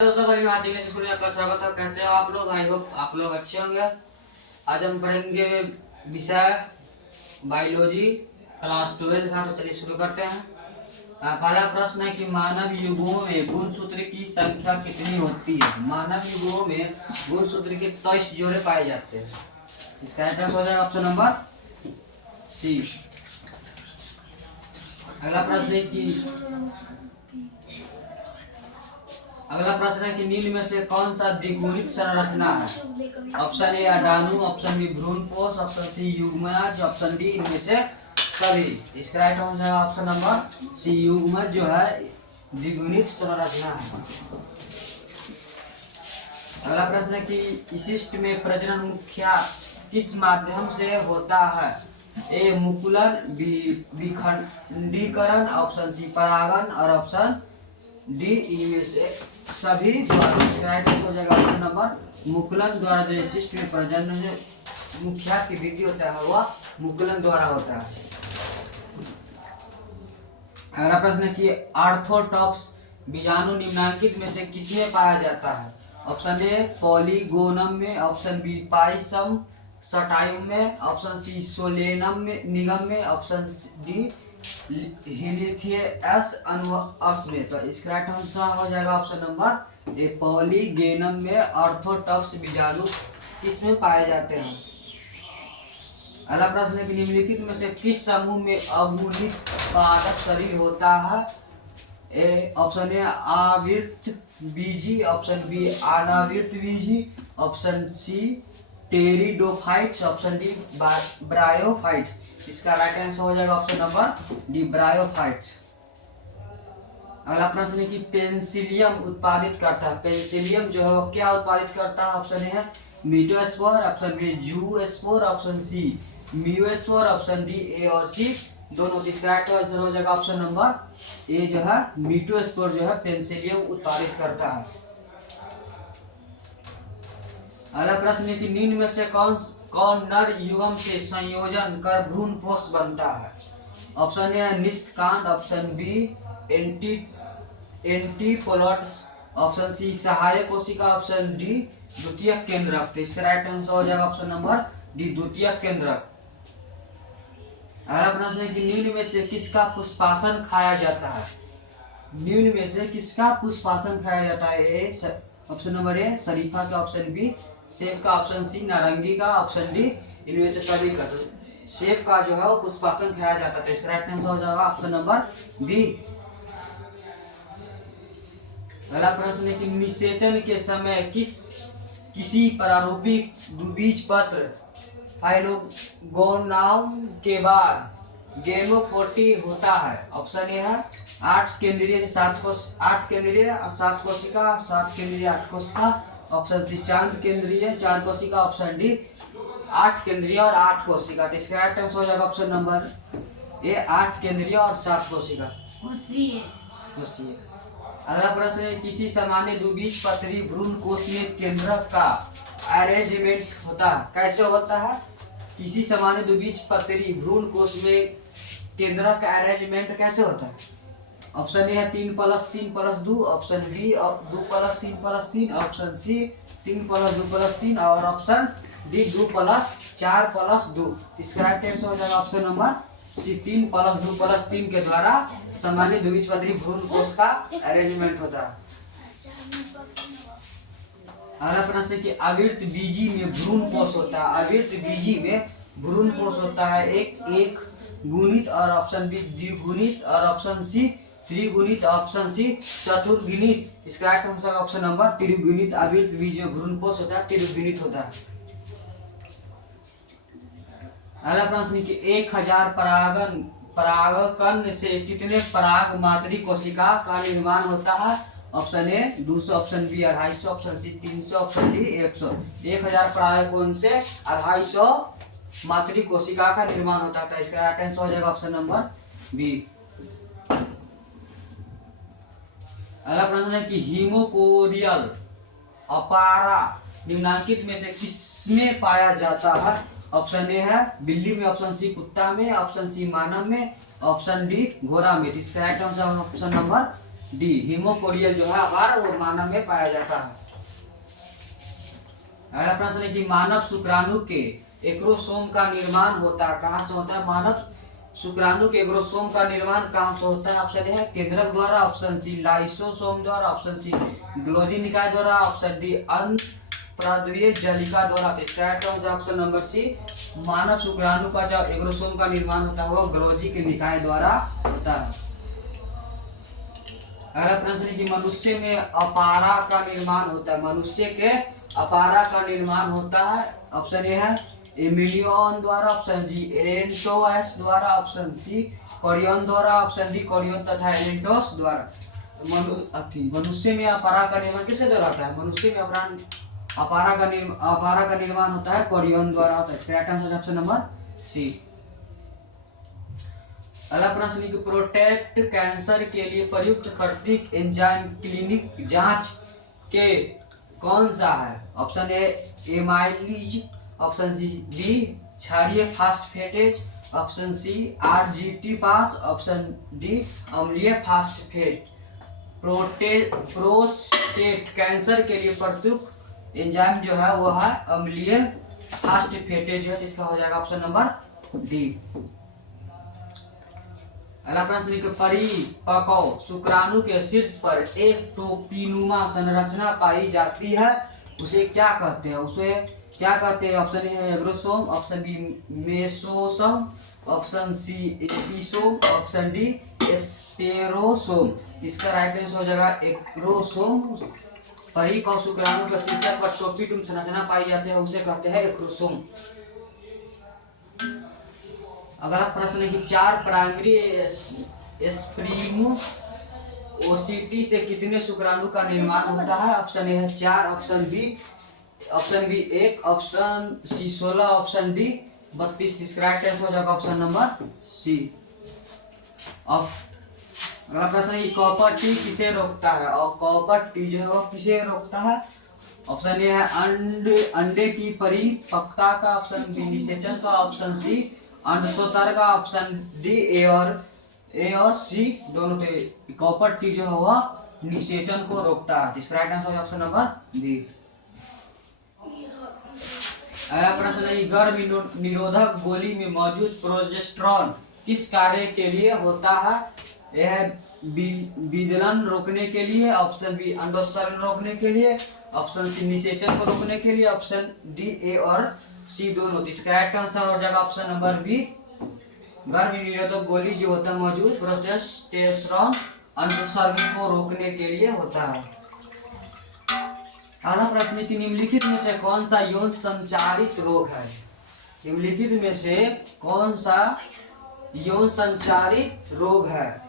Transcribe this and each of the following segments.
दोस्तों भारतीय English school में आपका स्वागत है। कैसे हो आप लोग? आई होप आप लोग अच्छे होंगे। आज हम पढ़ेंगे विषय बायोलॉजी क्लास 12 का। तो चलिए शुरू करते हैं। पहला प्रश्न है कि मानव युगों में गुणसूत्र की संख्या कितनी होती है? मानव युगों में गुणसूत्र के 23 जोड़े पाए जाते हैं। इसका आंसर हो जाएगा ऑप्शन नंबर सी। अगला प्रश्न है कि निम्न में से कौन सा द्विगुणित संरचना है? ऑप्शन ए अडाणु, ऑप्शन बी भ्रूणपोष, ऑप्शन सी युग्मज, ऑप्शन डी इनमें से सभी। इसका राइट आंसर है ऑप्शन नंबर सी, युग्मज जो है द्विगुणित संरचना है। अगला प्रश्न है कि विशिष्ट में प्रजनन मुख्य किस माध्यम से होता है? ए मुकुलन, बी विखंडीकरण, ऑप्शन सी परागन और ऑप्शन डी इनमें से सभी द्वारा। राइट हो जाएगा ऑप्शन नंबर मुकुलन द्वारा। जो विशिष्ट में प्रजनन मुख्य की वृद्धि होता है वह मुकुलन द्वारा होता है। अगला प्रश्न है कि आर्थोट्रॉप्स बीजाणु निम्नलिखित में से किसमें पाया जाता है? ऑप्शन ए पॉलीगोनम में, ऑप्शन बी पाइसम सटाइम में, ऑप्शन सी सोलेनम में निगम में, ऑप्शन डी हिलिथियस अनुअस में। तो इसका राइट आंसर हो जाएगा ऑप्शन नंबर ए पॉलीगेनम में आर्थोट्रॉप्स बीजाणु किसमें पाए जाते हैं। अगला प्रश्न है कि निम्नलिखित में से किस समूह में अगुणित पादप शरीर होता है? ए ऑप्शन ए आवृत बीजी, ऑप्शन बी अनावृत बीजी, option C pteridophytes, option D bryophytes. इसका राइट आंसर हो जाएगा ऑप्शन नंबर डी ब्रायोफाइट्स। अगला प्रश्न है कि पेनिसिलियम उत्पादित करता है। पेनिसिलियम जो है वो क्या उत्पादित करता है? ऑप्शन ए है mitospore, option B zoospore, option C meiospore, option D A और सी दोनों। इसका राइट आंसर हो जाएगा ऑप्शन नंबर ए जो है मीटोस्पोर जो है पेनिसिलियम उत्पादित करता है। अगला प्रश्न है कि निम्न में से कौन नर युग्म से संयोजन कर भ्रूणपोष बनता है? ऑप्शन ए निषकांड, option B antipodals, option C सहायक कोशिका, ऑप्शन डी द्वितीयक केंद्रक। तो इसका राइट आंसर हो जाएगा ऑप्शन नंबर डी द्वितीयक केंद्रक। अगला प्रश्न है कि निम्न में से किसका पुष्पासन खाया जाता है? निम्न में से किसका पुष्पासन खाया जाता है? ऑप्शन नंबर ए शरीफा का, ऑप्शन बी सेब का, ऑप्शन सी नारंगी का, ऑप्शन डी इनमें से सभी का। तो सेब का जो है वो पुष्पासन खाया जाता है। इसका राइट आंसर हो जाएगा ऑप्शन नंबर बी। अगला प्रश्न है कि निषेचन के समय किसी प्रारूपिक द्विबीजपत्र फाइलोगोनाम के बाद गेमोपोटी होता है? ऑप्शन ए है 8 केंद्रीय 7 कोशिका, 7 केंद्रीय 8 कोशिका, ऑप्शन सी 4 केंद्रीय 4 कोशिका, ऑप्शन डी 8 केंद्रीय और 8 कोशिका। तो इसका राइट आंसर हो जाएगा ऑप्शन नंबर ए 8 केंद्रीय और 7 कोशिका। अगला प्रश्न है किसी सामान्य द्विबीजपत्री भ्रूणकोश में केंद्रक का अरेंजमेंट होता है? कैसे होता है? किसी सामान्य द्विबीजपत्री भ्रूणकोश में केंद्रक का अरेंजमेंट कैसे होता है? ऑप्शन ए है 3+3+2, ऑप्शन बी 2+3+3, ऑप्शन सी 3+2+3 और ऑप्शन डी 2+4+2। इसका राइट आंसर हो जाएगा ऑप्शन नंबर सी 3+2+3 के द्वारा सामान्य द्विबीजपत्री भ्रूणकोश का अरेंजमेंट होता है। अगला प्रश्न है कि आवृत बीजी में भ्रूणपोष होता है। आवृत बीजी में भ्रूणपोष होता है एक गुणित और ऑप्शन बी द्विगुणित और ऑप्शन सी त्रिगुणित, ऑप्शन सी चतुर्गुणित। इसका राइट आंसर ऑप्शन नंबर त्रिगुणित। आवृत बीज में भ्रूणपोष होता है त्रिगुणित होता है। अगला प्रश्न है कि 1000 परागकण से कितने पराग मातृ कोशिका का निर्माण होता है? Option A 200, option B 250, option C 300, option D 100। 1000 परागकण से 250 मातृ कोशिका का निर्माण होता है। इसका राइट आंसर हो जाएगा ऑप्शन नंबर बी। अगला प्रश्न है कि हीमोकोरियल अपारा निम्नलिखित में से किसमें पाया जाता है? ऑप्शन ए है बिल्ली में, ऑप्शन सी कुत्ता में, ऑप्शन सी मानव में, ऑप्शन डी घोड़ा में। इसका right answer option number D haemochorial जो है आहार वो मानव में पाया जाता है। अगला प्रश्न है कि मानव शुक्राणु के एक्रोसोम का निर्माण होता है कहाँ से होता है? मानव शुक्राणु के एक्रोसोम का निर्माण कहाँ से होता है? ऑप्शन ए है केंद्रक द्वारा, ऑप्शन सी लाइसोसोम द्वारा, ऑप्शन सी ग्लोजी निकाय द्वारा, ऑप्शन डी अंतःप्राद्वीय जालिका द्वारा। तो इसका right answer option number C, मानव शुक्राणु का जो एक्रोसोम का निर्माण होता है वो ग्लोजी के निकाय द्वारा होता है। अगला प्रश्न है कि मनुष्य में अपारा का निर्माण होता है, मनुष्य के अपारा का निर्माण होता है। ऑप्शन ए है एमिलियन द्वारा, ऑप्शन डी एलेंटोस द्वारा, ऑप्शन सी कोरियन द्वारा, ऑप्शन डी कोरियन तथा एलेंटोस द्वारा। मनुष्य में अपारा का निर्माण किसके द्वारा होता है? मनुष्य में अपारा का निर्माण होता है कोरियन द्वारा होता है। इसका right answer option number C. अगला प्रश्न है कि प्रोटेक्ट कैंसर के लिए प्रयुक्त प्रतीक एंजाइम क्लिनिक जांच के कौन सा है? Option A amylase, option C B क्षारीय फास्फेटेज, ऑप्शन सी आरजीटी पास, ऑप्शन डी अम्लीय फास्फेट। प्रोस्टेट कैंसर के लिए प्रयुक्त एंजाइम जो है वो है अम्लीय फास्फेटेज है, जिसका हो जाएगा ऑप्शन नंबर डी। अगला प्रश्न है कि परिपक्व शुक्राणु के शीर्ष पर एक टोपीनुमा संरचना पाई जाती है, उसे क्या कहते हैं? उसे क्या कहते हैं? ऑप्शन ए है agrosome, option B mesosome, option C episome, option D spherosome. इसका राइट आंसर हो जाएगा एक्रोसोम। परिपक्व शुक्राणु के शीर्ष पर टोपीनुमा संरचना पाई जाती है उसे कहते हैं एक्रोसोम। अगला प्रश्न है कि 4 प्राइमरी स्पर्मेटोसीटी से कितने शुक्राणु का निर्माण होता है? ऑप्शन ए है 4, option B 1, option C 16, option D 32। इसका राइट आंसर हो जाएगा ऑप्शन नंबर सी। अगला प्रश्न है कि कॉपर टी किसे रोकता है? और कॉपर टी जो है वो किसे रोकता है? ऑप्शन ए है अंडे की परिपक्वता का, ऑप्शन बी निषेचन का, ऑप्शन सी अंडशोथर का, ऑप्शन डी ए और सी दोनों थे। कॉपर टी जो है वह निषेचन को रोकता है। इसका right answer option number B. अगला प्रश्न है गर्भ निरोधक गोली में मौजूद प्रोजेस्टेरॉन किस कार्य के लिए होता है? यह विदलन रोकने के लिए, ऑप्शन बी अंडोत्सर्जन रोकने के लिए, ऑप्शन सी निषेचन को रोकने के लिए, ऑप्शन डी ए और सी दोनों। इसका राइट आंसर हो जाएगा ऑप्शन नंबर बी। गर्भ निरोधक गोली जो होता है मौजूद प्रोजेस्टेरॉन अंडोत्सर्जन को रोकने के लिए होता है। अगला प्रश्न है कि निम्नलिखित में से कौन सा यौन संचारित रोग है? निम्नलिखित में से कौन सा यौन संचारित रोग है?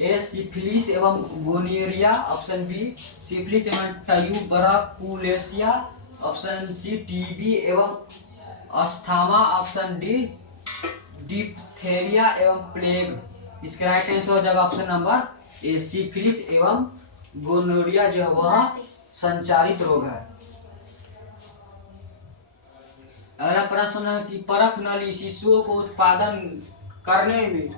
ए सिफिलिस एवं गोनोरिया, ऑप्शन बी सिफिलिस एवं ट्यूबरकुलोसिस, ऑप्शन सी टीबी एवं अस्थमा, ऑप्शन डी डिप्थेरिया एवं प्लेग। इसका राइट आंसर हो जाएगा ऑप्शन नंबर ए सिफिलिस एवं गोनोरिया जो है वह संचारित रोग है। अगला प्रश्न है कि परख नली शिशुओं को उत्पादन करने में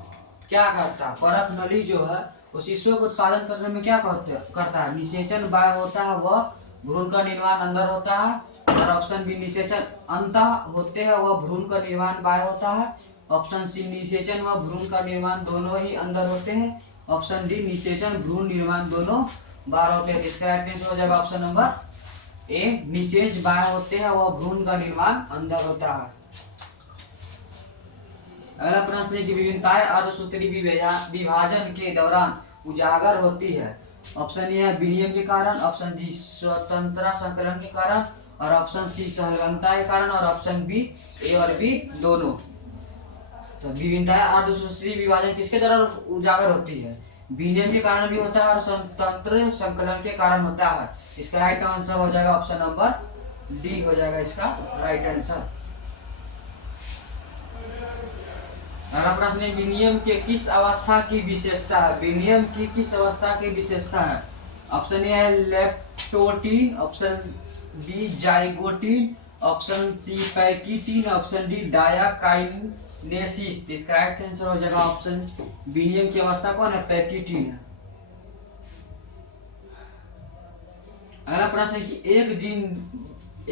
क्या करता है? परख नली जो है वो शिशुओं को उत्पादन करने में क्या करता है? निषेचन बाह्य होता है, वह भ्रूण का निर्माण अंदर होता है, और ऑप्शन बी निषेचन अंतः होते हैं वह भ्रूण का निर्माण बाह्य होता है, ऑप्शन सी निषेचन व भ्रूण का निर्माण दोनों ही अंदर होते हैं, ऑप्शन डी निषेचन भ्रूण निर्माण दोनों बाहर होते हैं। इसका राइट आंसर हो जाएगा ऑप्शन नंबर ए निषेच बाह्य होते हैं वह भ्रूण का निर्माण अंदर होता है। अगला प्रश्न है कि विभिन्नताएं अर्धसूत्री विभाजन के दौरान उजागर होती है। ऑप्शन ए है विलियम के कारण, ऑप्शन डी स्वतंत्रता संकलन के कारण, और ऑप्शन सी सहलगामिता के कारण, और ऑप्शन बी ए और बी दोनों। तो विभिन्नताएं अर्धसूत्री विभाजन किसके द्वारा उजागर होती है? विलियम के कारण भी होता है और स्वतंत्र संकलन के कारण होता है। इसका राइट आंसर हो जाएगा ऑप्शन नंबर डी हो जाएगा इसका राइट आंसर। अगला प्रश्न है विनियम के किस अवस्था की विशेषता है? विनियम की किस अवस्था की विशेषता है? ऑप्शन ए है leptotene, option B zygotene, option C pachytene, option D diakinesis. इसका राइट आंसर हो जाएगा ऑप्शन विनियम की अवस्था कौन है? पैकिटीन है। अगला प्रश्न है कि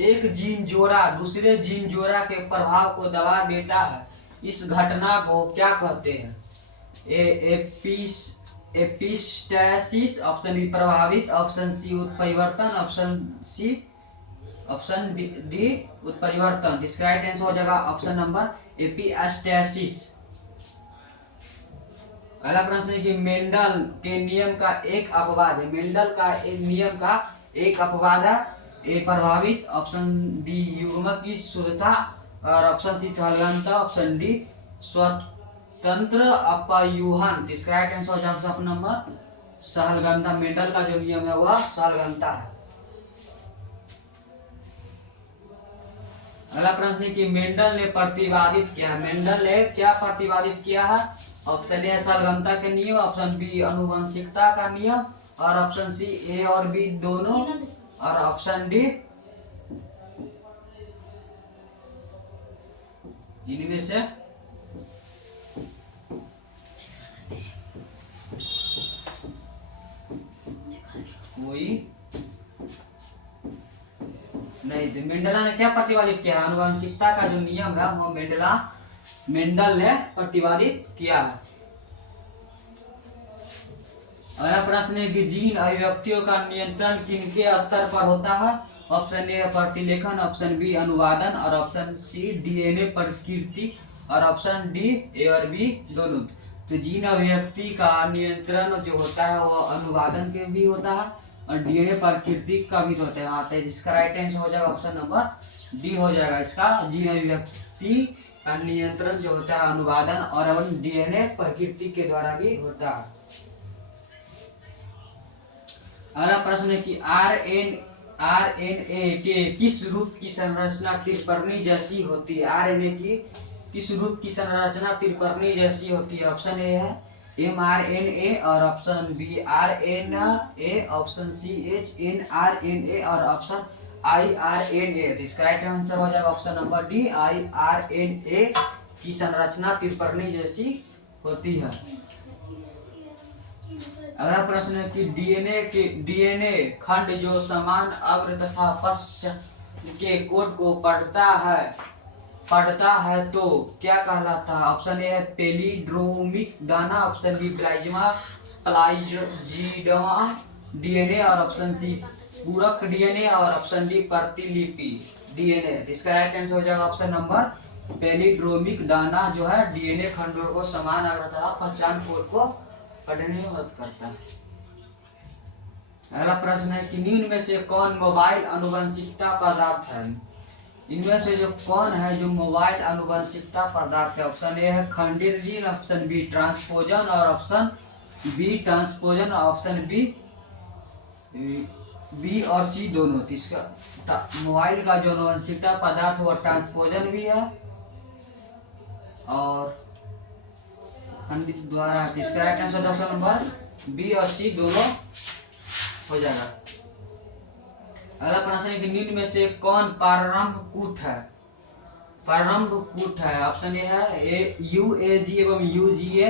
एक जीन जोड़ा दूसरे जीन जोड़ा के प्रभाव को दबा देता है, इस घटना को क्या कहते हैं? एपिस्टैसिस, ऑप्शन बी प्रभावित, ऑप्शन सी उत्परिवर्तन, ऑप्शन डी उत्परिवर्तन। इसका राइट आंसर हो जाएगा ऑप्शन नंबर एपिस्टैसिस। अगला प्रश्न है कि मेंडल के नियम का एक अपवाद है, मेंडल का एक नियम का एक अपवाद है, ए प्रभावित, ऑप्शन बी युग्मक की शुद्धता, और ऑप्शन सी सहलगनता, ऑप्शन डी स्वतंत्र अपयूहन। इसका राइट आंसर हो जाएगा ऑप्शन नंबर सहलगनता। मेंडल का जो नियम है वह सहलगनता है। अगला प्रश्न है कि मेंडल ने प्रतिपादित किया, मेंडल ने क्या प्रतिपादित किया है? ऑप्शन ए सहलगनता के नियम, ऑप्शन बी आनुवंशिकता का नियम, और ऑप्शन सी ए और बी दोनों, और ऑप्शन डी इनमें से कोई नहीं। तो मेंडला ने क्या प्रतिपादित किया? आनुवंशिकता का जो नियम है वो मेंडल ने प्रतिपादित किया है। अगला प्रश्न है कि जीन अभिव्यक्तियों का नियंत्रण किनके स्तर पर होता है? ऑप्शन ए प्रतिलेखन, ऑप्शन बी अनुवादन, और ऑप्शन सी डीएनए प्रकृति, और ऑप्शन डी ए और बी दोनों। तो जीन अभिव्यक्ति का नियंत्रण जो होता है वो अनुवादन के भी होता है और डीएनए प्रकृति का भी होता है, जिसका राइट आंसर हो जाएगा ऑप्शन नंबर डी हो जाएगा इसका। जीन अभिव्यक्ति का नियंत्रण जो होता है अनुवादन और डीएनए प्रकृति के द्वारा भी होता है। अगला प्रश्न है कि आरएनए के किस रूप की संरचना त्रिपर्णी जैसी होती है? आरएनए की किस रूप की संरचना त्रिपर्णी जैसी होती है? ऑप्शन ए है mRNA, और option B RNA, option C hnRNA, और ऑप्शन iRNA। तो इसका राइट आंसर हो जाएगा ऑप्शन नंबर डी iRNA की संरचना त्रिपर्णी जैसी होती है। अगला प्रश्न है कि डीएनए खंड जो समान अग्र तथा पश्च के कोड को पढ़ता है तो क्या कहलाता है? ऑप्शन ए है पेलिड्रोमिक दाना, ऑप्शन बी प्लाज्मिडमा डीएनए, और ऑप्शन सी पूरक डीएनए, और ऑप्शन डी प्रतिलिपि डीएनए। इसका राइट आंसर हो जाएगा ऑप्शन नंबर पेलिड्रोमिक दाना जो है डीएनए खंडों को समान अग्र तथा पहचान कोड को पढ़ने में मदद करता है। अगला प्रश्न है कि निम्न में से कौन मोबाइल आनुवंशिकता पदार्थ है? इनमें से जो कौन है जो मोबाइल आनुवंशिकता पदार्थ है? ऑप्शन ए है खंडित जीन, ऑप्शन बी ट्रांसपोजन, और ऑप्शन बी ट्रांसपोजन, ऑप्शन बी और सी दोनों। इसका मोबाइल का जो आनुवंशिकता पदार्थ है वो ट्रांसपोजन भी है और खंडित द्वारा। इसका right answer option number B और सी दोनों हो जाएगा। अगला प्रश्न है कि निम्न में से कौन प्रारंभ कूट है? ऑप्शन ए है यूएजी एवं यूजीए,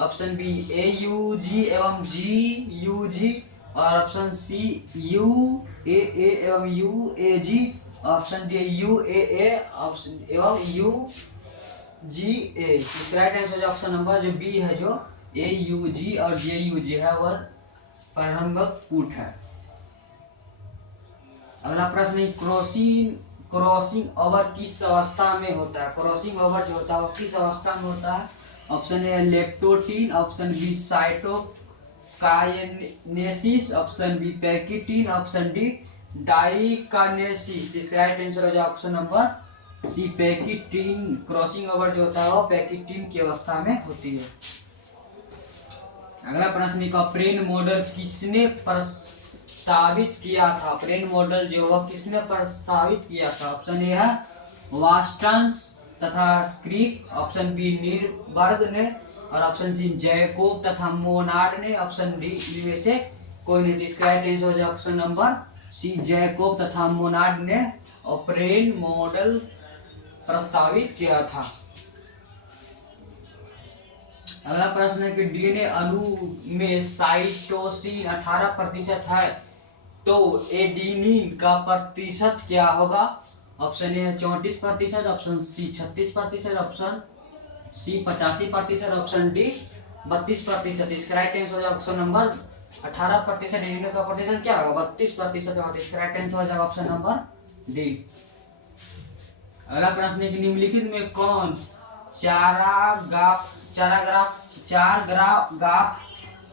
ऑप्शन बी एयूजी एवं जीयूजी, और ऑप्शन सी यूएए एवं यूएजी, ऑप्शन डी यूएए एवं यूजीए। इसका राइट आंसर ऑप्शन नंबर जो बी है जो एयूजी और जेयूजी है वह प्रारंभिक कूट है। अगला प्रश्न है क्रॉसिंग ओवर किस अवस्था में होता है? क्रॉसिंग ओवर जो होता है वो किस अवस्था में होता है? Option A leptotene, option B cytokinesis, option B pachytene, option D diakinesis. इसका राइट आंसर हो जाएगा option number C pachytene. Crossing over जो होता है वो पैकिटीन की अवस्था में होती है। अगला प्रश्न का प्रेन मॉडल किसने प्रस्तावित किया था? प्रेन मॉडल जो वह किसने प्रस्तावित किया था? ऑप्शन ए है वास्टन्स तथा क्रिक, ऑप्शन बी नीरबर्ग ने, और ऑप्शन सी जैकोब तथा मोनार्ड ने, ऑप्शन डी इनमें से कोई नहीं। इसका राइट आंसर हो जाएगा ऑप्शन नंबर सी जैकोब तथा मोनार्ड ने और प्रेन मॉडल प्रस्तावित किया था। अगला प्रश्न है कि डीएनए अणु में साइटोसिन 18% है, तो एडेनिन का प्रतिशत क्या होगा? ऑप्शन ए है 34%, option C 36%, option C 85%, option D 32%। इसका राइट आंसर हो जाएगा ऑप्शन नंबर 18%। एडेनिन का प्रतिशत क्या होगा? 32% होगा। इसका राइट आंसर हो जाएगा ऑप्शन नंबर डी। अगला प्रश्न है कि निम्नलिखित में कौन चार ग्राफ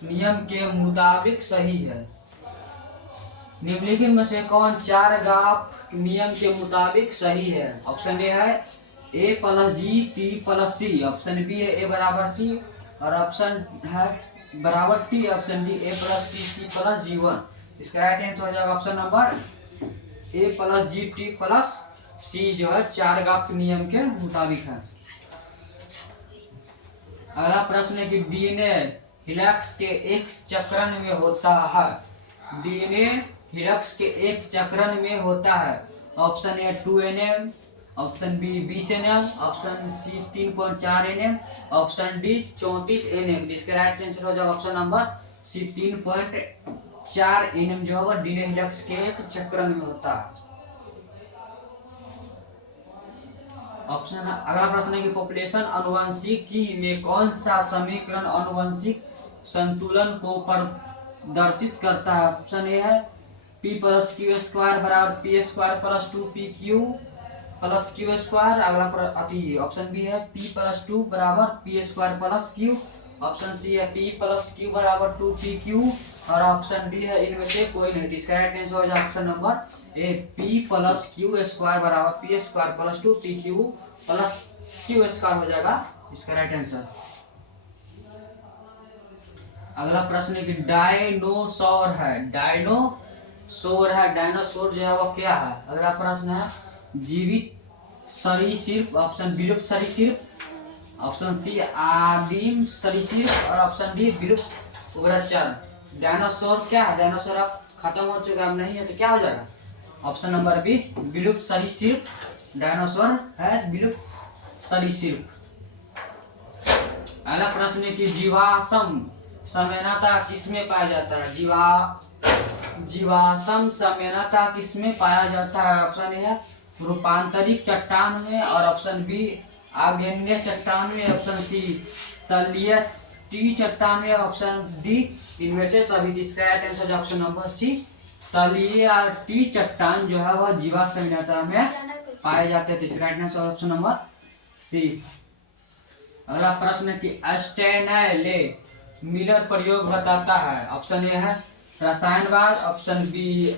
नियम के मुताबिक सही है? निम्नलिखित में से कौन चार ग्राफ नियम के मुताबिक सही है? ऑप्शन ए है A plus G T plus C, option B है ए बराबर सी, और ऑप्शन है बराबर T, option D A plus T C plus G one. इसका राइट आंसर हो जाएगा option number A plus G T plus C, जो है चार ग्राफ नियम के मुताबिक है। अगला प्रश्न है कि डीएनए हेलिक्स के एक चक्रण में होता है। डीएनए हेलिक्स के एक चक्रण में होता है। Option A 2 nm, option B 20 nm, option C 3.4 nm, option D 34 nm। जिसका राइट आंसर हो जाएगा ऑप्शन नंबर सी 3.4 nm, जो होगा डीएनए हेलिक्स के एक चक्रण में होता है। ऑप्शन अगला प्रश्न है कि पॉपुलेशन आनुवंशिकी में कौन सा समीकरण आनुवंशिक संतुलन को प्रदर्शित करता है? ऑप्शन ए है पी प्लस क्यू स्क्वायर बराबर P square plus 2 P Q plus Q square. अगला ऑप्शन बी है पी प्लस 2 बराबर P square plus Q, option C है पी प्लस क्यू बराबर 2 पी क्यू, और ऑप्शन डी है इनमें से कोई नहीं। इसका राइट आंसर हो जाएगा option number A P plus Q square बराबर P square plus 2 P Q plus Q square हो जाएगा इसका राइट आंसर। अगला प्रश्न है कि डायनोसॉर जो है वो क्या है? अगला प्रश्न है जीवित सरीसृप, ऑप्शन विलुप्त सरीसृप, ऑप्शन सी आदिम सरीसृप, और ऑप्शन डी विलुप्त उभयचर। डायनासोर क्या है? डायनासोर अब खत्म हो चुका है, अब नहीं है, तो क्या हो जाएगा? ऑप्शन नंबर बी विलुप्त सरीसृप। डायनासोर है विलुप्त सरीसृप। अगला प्रश्न है कि जीवाश्म सामान्यतः किसमें पाया जाता है? जीवाश्म सामान्यतः किसमें पाया जाता है? ऑप्शन ए है रूपांतरित चट्टान में, और ऑप्शन बी आग्नेय चट्टान में, ऑप्शन सी तलीय टी चट्टान में, ऑप्शन डी इनमें से सभी। इसका right answer option number C तलीय टी चट्टान जो है वह जीवाश्म सामान्यतः में पाए जाते हैं। इसका right answer option number C. अगला प्रश्न है कि स्टेनले मिलर प्रयोग बताता है। ऑप्शन ए है रसायनवाद, ऑप्शन बी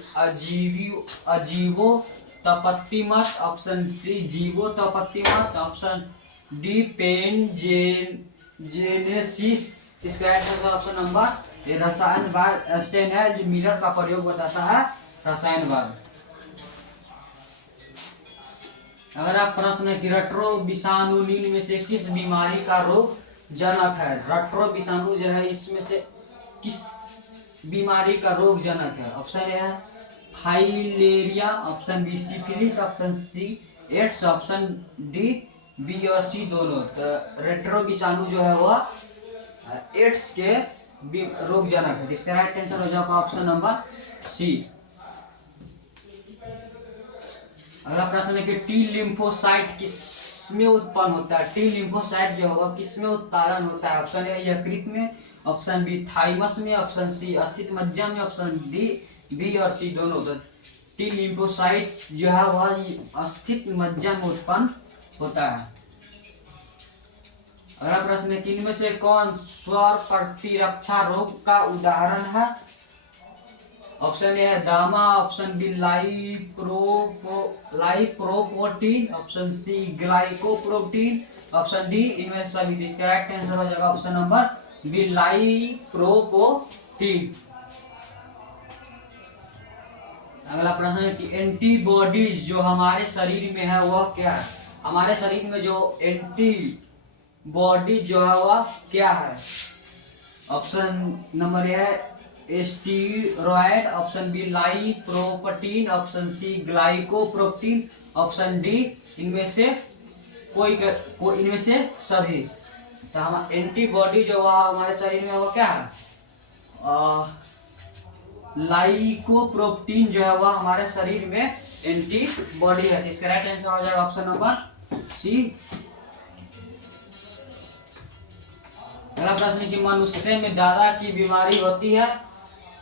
अजीवोत्पत्ति मत, ऑप्शन सी जीवोत्पत्ति मत, ऑप्शन डी पेनजेनेसिस। इसका right answer option number A रसायनवाद। स्टेनले मिलर का प्रयोग बताता है रसायनवाद। अगला प्रश्न है कि रेट्रो विषाणु निम्न में से किस बीमारी का रोग जनक है? रेट्रो विषाणु जो है इसमें से किस बीमारी का रोग जनक है? ऑप्शन ए है filaria, option B syphilis, option C AIDS, option D B और सी दोनों। तो रेट्रो विषाणु जो है वह एड्स के रोग जनक है। इसका राइट आंसर हो जाएगा ऑप्शन नंबर सी। अगला प्रश्न है कि टी लिम्फोसाइट किसमें उत्पन्न होता है? टी लिम्फोसाइट जो होगा किसमें उत्पादन होता है? ऑप्शन ए यकृत में, ऑप्शन बी थाइमस में, ऑप्शन सी अस्थित मज्जा में, ऑप्शन डी बी और सी दोनों। तो टी लिम्फोसाइट जो है वह अस्थित मज्जा में उत्पन्न होता है। अगला प्रश्न है कि इनमें से कौन स्वर प्रतिरक्षा रोग का उदाहरण है? ऑप्शन ए है दामा, option B lipoprotein, option C glycoprotein, option D इनमें सभी। इसका राइट आंसर हो जाएगा ऑप्शन नंबर बी लाइप्रोप्रोटीन। अगला प्रश्न है कि एंटीबॉडीज जो हमारे शरीर में है वह क्या है? हमारे शरीर में जो एंटीबॉडी जो है वह क्या है? ऑप्शन नंबर ए है steroid, option B lipoprotein, option C glycoprotein, option D इनमें से इनमें से सभी। तो हम एंटीबॉडी जो वह हमारे शरीर में वो क्या है? लाइकोप्रोटीन जो है वह हमारे शरीर में एंटीबॉडी है। इसका राइट आंसर हो जाएगा ऑप्शन नंबर सी। अगला प्रश्न कि मनुष्य में दादा की बीमारी होती है।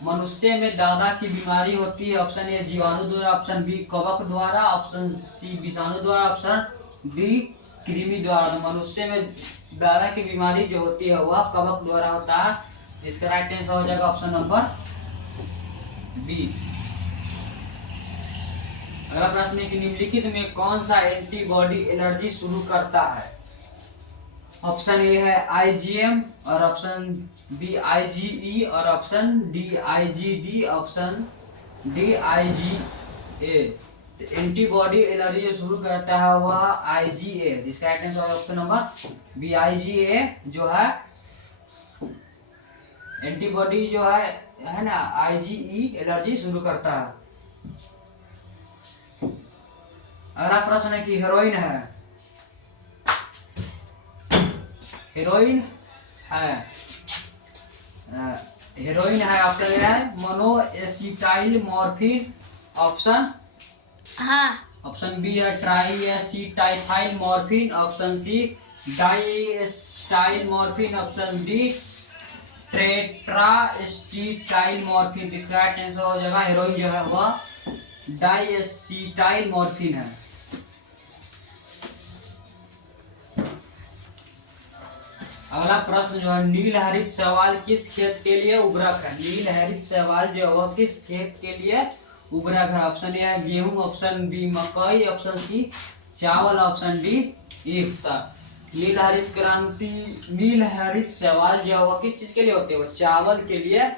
मनुष्य में दादा की बीमारी होती है। ऑप्शन ए जीवाणु द्वारा, ऑप्शन बी कवक द्वारा, ऑप्शन सी विषाणु द्वारा, ऑप्शन डी कृमि द्वारा। तो मनुष्य में दादा की बीमारी जो होती है वह कवक द्वारा होता है। इसका राइट आंसर हो जाएगा ऑप्शन नंबर बी। अगला प्रश्न है कि निम्नलिखित में कौन सा एंटीबॉडी एलर्जी शुरू करता है। ऑप्शन ए है आईजीएम और ऑप्शन बी आईजीई और option D IgD, option D IgA. Antibody allergy जो शुरू करता है वह आईजीए। इसका right answer option number B IgA जो है एंटीबॉडी जो है ना आईजीई एलर्जी शुरू करता है। अगला प्रश्न है कि हेरोइन है। हेरोइन है हेरोइन है ऑप्शन ए है monoacetyl morphine, option option B है triacetyl morphine, option C diacetyl morphine, option D tetraacetyl morphine. इसका राइट आंसर हो जाएगा हेरोइन जो है वह डाईएसिटाइल मॉर्फिन है। अगला प्रश्न जो है नील हरित शैवाल किस खेत के लिए उर्वरक है। नील हरित शैवाल जो है वह किस खेत के लिए उर्वरक है। ऑप्शन ए है गेहूं, ऑप्शन बी मकई, ऑप्शन सी चावल, ऑप्शन डी ईख। नील हरित शैवाल जो है वह किस चीज के लिए होते हैं, वो चावल के लिए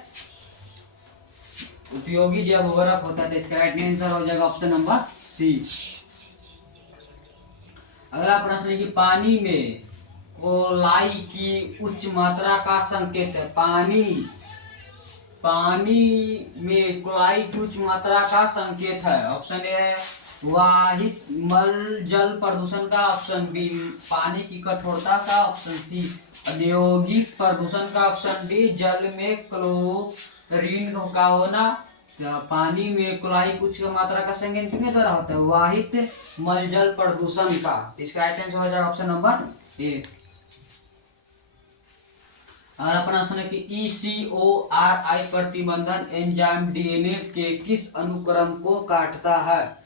उपयोगी जैव उर्वरक होता है। इसका राइट आंसर हो जाएगा ऑप्शन नंबर सी। अगला प्रश्न है कि पानी में कोलाई की उच्च मात्रा का संकेत है। पानी में कोलाई की उच्च मात्रा का संकेत है। ऑप्शन ए है वाहित मल जल प्रदूषण का, ऑप्शन बी पानी की कठोरता का, ऑप्शन सी औद्योगिक प्रदूषण का, ऑप्शन डी जल में क्लोरीन का होना। पानी में क्लोराइड की उच्च मात्रा का संकेत कितने तरह होता है, वाहित मल जल प्रदूषण का। इसका राइट आंसर हो जाएगा ऑप्शन नंबर ए। अगला प्रश्न है कि ECORI प्रतिबंधन एंजाइम डीएनए के किस अनुक्रम को काटता है।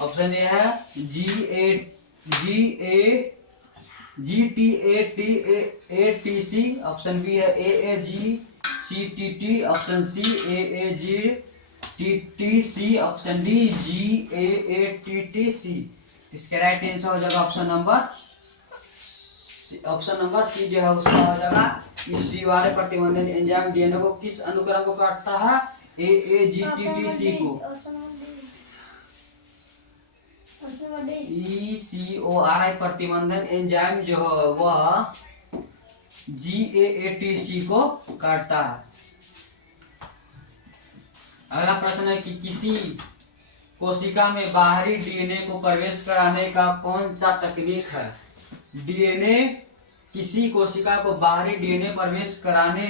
ऑप्शन ए है GTATC, ऑप्शन बी है AAGCTT, option C AAGTTC, option D GAATTC। इसके राइट आंसर हो जाएगा ऑप्शन नंबर सी जो है उसका हो जाएगा। ECORI प्रतिबंधन एंजाइम डीएनए को किस अनुक्रम को काटता है, AAGTTC को। ECORI प्रतिबंधन एंजाइम जो है वह GAATC को काटता है। अगला प्रश्न है कि किसी कोशिका में बाहरी डीएनए को प्रवेश कराने का कौन सा तकनीक है। किसी कोशिका को बाहरी डीएनए प्रवेश कराने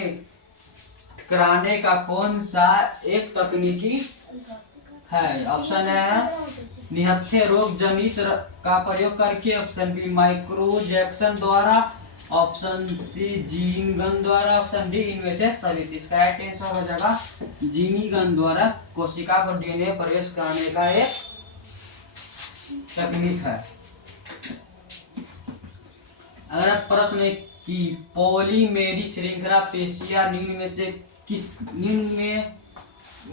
का कौन सा एक तकनीकी है। ऑप्शन है निहत्थे रोग जनित का प्रयोग करके, ऑप्शन बी माइक्रोजेक्शन द्वारा, ऑप्शन सी जीन गन द्वारा, ऑप्शन डी इनमें से सभी। इसका राइट आंसर हो जाएगा जीनी गन द्वारा कोशिका को डीएनए प्रवेश कराने का एक तकनीक है। अगर प्रश्न है कि पॉलीमेरी श्रृंखला पेशियां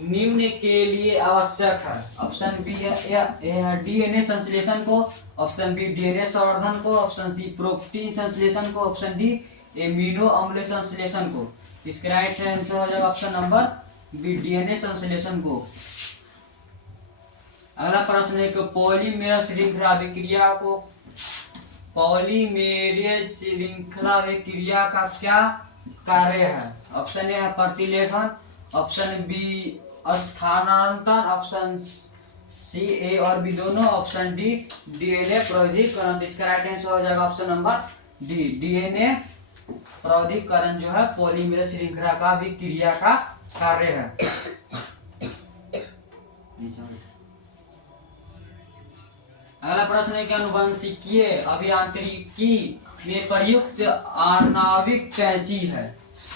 निम्न के लिए आवश्यक है। ऑप्शन बी है डीएनए संश्लेषण को, ऑप्शन बी डीएनए संवर्धन को, ऑप्शन सी प्रोटीन संश्लेषण को, ऑप्शन डी एमिनो अम्ल संश्लेषण को। इसका राइट आंसर हो जाएगा ऑप्शन नंबर बी डीएनए संश्लेषण को। अगला प्रश्न है कि पॉलीमेरेज श्रृंखला अभिक्रिया का क्या कार्य है। ऑप्शन ए है प्रतिलेखन, ऑप्शन बी स्थानांतरण, ऑप्शन सी ए और बी दोनों, ऑप्शन डी डीएनए प्राधिकरण। इसका राइट आंसर हो जाएगा ऑप्शन नंबर डी डीएनए प्राधिकरण जो है पॉलीमेरेज श्रृंखला का अभिक्रिया का कार्य है। नीचे बैठ। अगला प्रश्न है कि अनुवंशिकीय अभियांत्रिकी में प्रयुक्त आणविक कैंची है।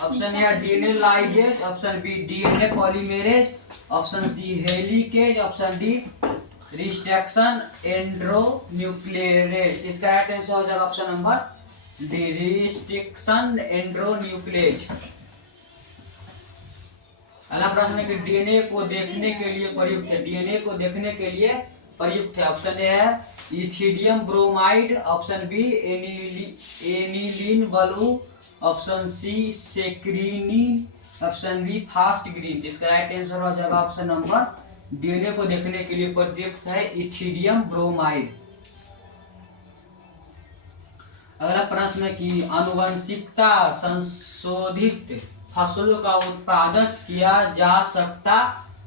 Option A DNA ligase, option B DNA polymerase, option C helicase, option D restriction endonuclease. इसका राइट आंसर हो जाएगा option number D restriction endonuclease. अगला प्रश्न है कि डीएनए को देखने के लिए प्रयुक्त है। डीएनए को देखने के लिए प्रयुक्त है। ऑप्शन ए है ethidium bromide, option B aniline blue, option C safranin, option B fast green. इसका राइट आंसर हो जाएगा ऑप्शन नंबर डीएनए को देखने के लिए प्रयुक्त है इथिडियम ब्रोमाइड। अगला प्रश्न है कि आनुवंशिकता संशोधित फसलों का उत्पादन किया जा सकता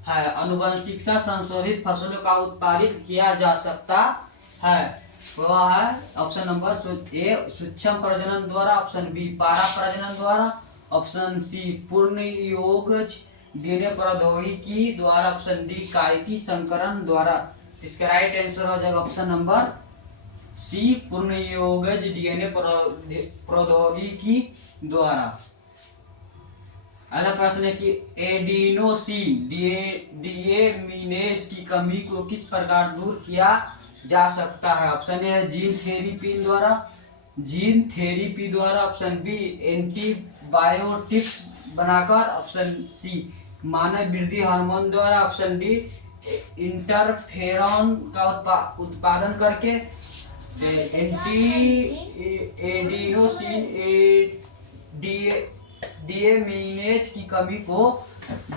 है। आनुवंशिकता संशोधित फसलों का उत्पादित किया जा सकता है वह है ऑप्शन नंबर ए सूक्ष्म प्रजनन द्वारा, ऑप्शन बी पारा प्रजनन द्वारा, ऑप्शन सी पूर्ण योगज डीएनए प्रौद्योगिकी द्वारा, ऑप्शन डी कायिकी संकरण द्वारा। इसका राइट आंसर हो जाएगा ऑप्शन नंबर सी पूर्ण योगज डीएनए प्रौद्योगिकी द्वारा। अगला प्रश्न है कि एडिनोसिन डीएमिनेज की कमी को किस प्रकार दूर किया जा सकता है। ऑप्शन ए जीन थेरेपी द्वारा, ऑप्शन बी एंटीबायोटिक्स बनाकर, ऑप्शन सी मानव वृद्धि हार्मोन द्वारा, ऑप्शन डी इंटरफेरॉन का उत्पादन करके। एडिनोसिन डीएमिनेज की कमी को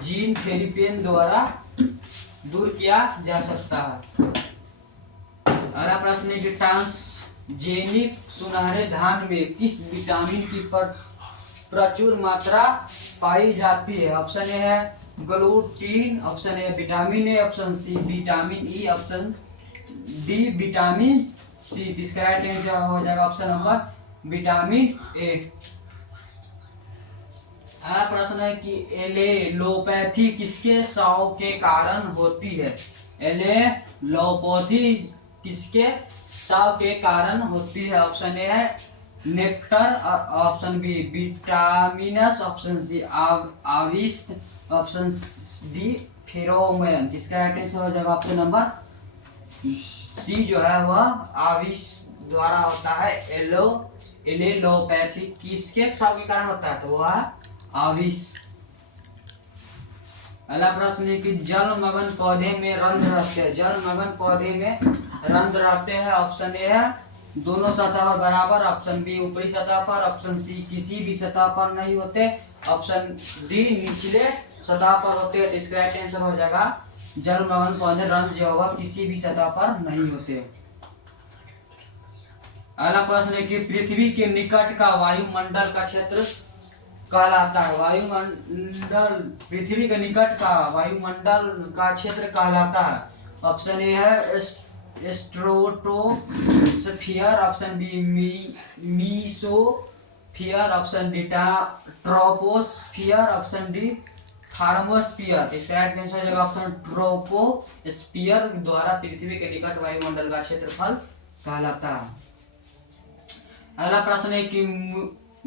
जीन थेरेपी द्वारा दूर किया जा सकता है। अगला प्रश्न है कि ट्रांसजेनिक सुनहरे धान में किस विटामिन की प्रचुर मात्रा पाई जाती है। ऑप्शन ए है gluten, option A vitamin A, option C vitamin E, option D vitamin C. इसका राइट आंसर हो जाएगा ऑप्शन नंबर विटामिन ए। अगला प्रश्न है कि एलेलोपैथी किसके स्राव के कारण होती है। एलेलोपैथी किसके स्राव के कारण होती है। ऑप्शन ए है nectar, option B vitamins, option C आविश, ऑप्शन डी फेरोमोन। इसका राइट आंसर हो जाएगा ऑप्शन नंबर सी जो है वह आविश द्वारा होता है। एलेलोपैथी किसके स्राव के कारण होता है तो वह आविश। अगला प्रश्न है कि जलमग्न पौधे में रंध्र रहते हैं। जलमग्न पौधे में रंध्र रहते हैं। ऑप्शन ए है दोनों सतह पर बराबर, ऑप्शन बी ऊपरी सतह पर, ऑप्शन सी किसी भी सतह पर नहीं होते, ऑप्शन डी निचले सतह पर होते हैं। इसका राइट आंसर हो जाएगा जलमग्न पौधे रंध्र जो होगा किसी भी सतह पर नहीं होते। अगला प्रश्न है कि पृथ्वी के निकट का वायुमंडल का क्षेत्र कहलाता है। वायुमंडल पृथ्वी के निकट का वायुमंडल का क्षेत्र कहलाता है। ऑप्शन ए है stratosphere, option B mesosphere, option D troposphere, option D thermosphere. इसका राइट आंसर हो जाएगा ऑप्शन ट्रोपोस्फीयर द्वारा पृथ्वी के निकट वायुमंडल का क्षेत्रफल कहलाता है। अगला प्रश्न है कि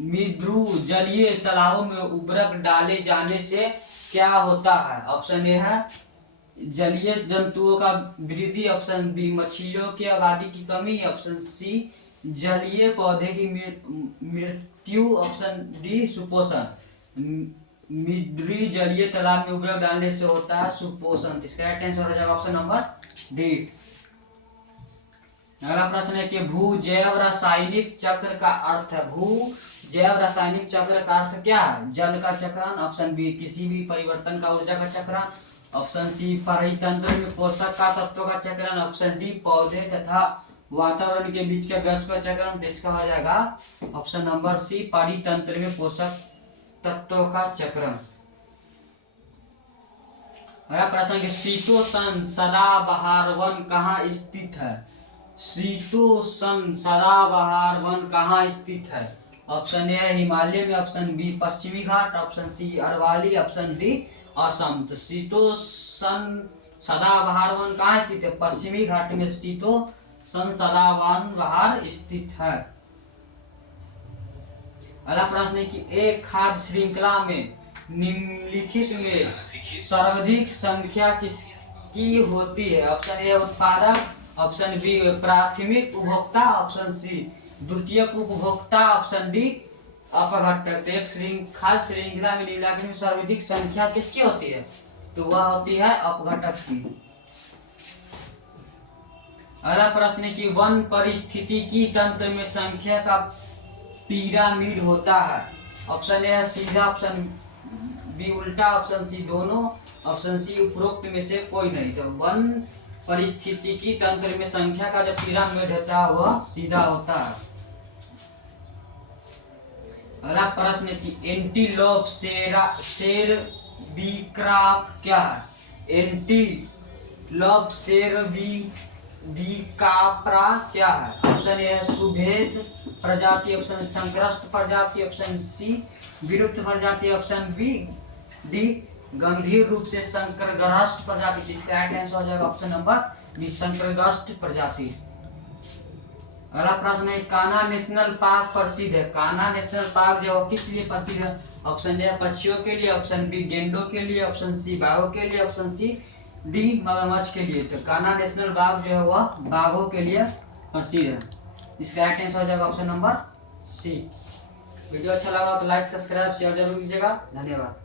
मृदु जलीय तालाबों में उर्वरक डाले जाने से क्या होता है। ऑप्शन ए है जलीय जंतुओं का वृद्धि, ऑप्शन बी मछलियों की आबादी की कमी, ऑप्शन सी जलीय पौधे की मृत्यु, ऑप्शन डी सुपोषण। मृदु जलीय तालाब में उर्वरक डालने से होता है सुपोषण। इसका राइट आंसर हो जाएगा ऑप्शन नंबर डी। अगला प्रश्न है कि भू जैव रासायनिक चक्र का अर्थ है। भू जैव रासायनिक चक्र का अर्थ क्या है। जल का चक्रण, ऑप्शन बी किसी भी परिवर्तन का ऊर्जा का चक्रण, ऑप्शन सी परितंत्र में पोषक का तत्वों का चक्रण, ऑप्शन डी पौधे तथा वातावरण के बीच का गैस का चक्रण। तो इसका हो जाएगा ऑप्शन नंबर सी परितंत्र में पोषक तत्वों का चक्रण। अगला प्रश्न है शीतोष्ण सदाबहार वन कहाँ स्थित है। शीतोष्ण सदाबहार वन कहाँ स्थित है। ऑप्शन ए हिमालय में, ऑप्शन बी पश्चिमी घाट, option C Aravalli, option D Assam. तो शीतोष्ण सदाबहार वन कहाँ स्थित है? पश्चिमी घाट में स्थित हो सन सदाबहार स्थित है। अगला प्रश्न है कि एक खाद्य श्रृंखला में निम्नलिखित में सर्वाधिक संख्या किसकी होती है? ऑप्शन ए उत्पादक, ऑप्शन बी प्राथमिक उपभोक्ता, ऑप्शन सी द्वितीयक उपभोक्ता, ऑप्शन डी अपघटक। एक खाद्य श्रृंखला में निम्नलिखित में सर्वाधिक संख्या किसकी होती है? तो वह होती है अपघटक की। अगला प्रश्न है कि वन पारिस्थितिकी तंत्र में संख्या का पिरामिड होता है। ऑप्शन ए सीधा, ऑप्शन बी उल्टा, ऑप्शन सी दोनों, ऑप्शन सी उपरोक्त में से कोई नहीं। तो वन पारिस्थितिकी तंत्र में संख्या का जो पिरामिड होता है वह सीधा होता है। अगला प्रश्न है कि एंटीलोप सेरविक्राफ क्या है? एंटीलोप सेरविकाप्रा क्या है? ऑप्शन ए सुभेद प्रजाति, ऑप्शन संक्रस्ट प्रजाति, ऑप्शन सी विलुप्त प्रजाति, ऑप्शन बी डी गंभीर रूप से संकरग्रस्त प्रजाति। इसका राइट आंसर हो जाएगा ऑप्शन नंबर बी संकरग्रस्त प्रजाति। अगला प्रश्न है कान्हा नेशनल पार्क प्रसिद्ध है। कान्हा नेशनल पार्क जो किस लिए प्रसिद्ध है? ऑप्शन ए पक्षियों के लिए, ऑप्शन बी गेंडों के लिए, ऑप्शन सी बाघों के लिए, ऑप्शन सी डी मगरमच्छ के लिए। तो कान्हा नेशनल पार्क जो है वह बाघों के लिए प्रसिद्ध है। इसका राइट आंसर हो जाएगा ऑप्शन नंबर सी। वीडियो अच्छा लगा तो लाइक सब्सक्राइब शेयर जरूर कीजिएगा। धन्यवाद।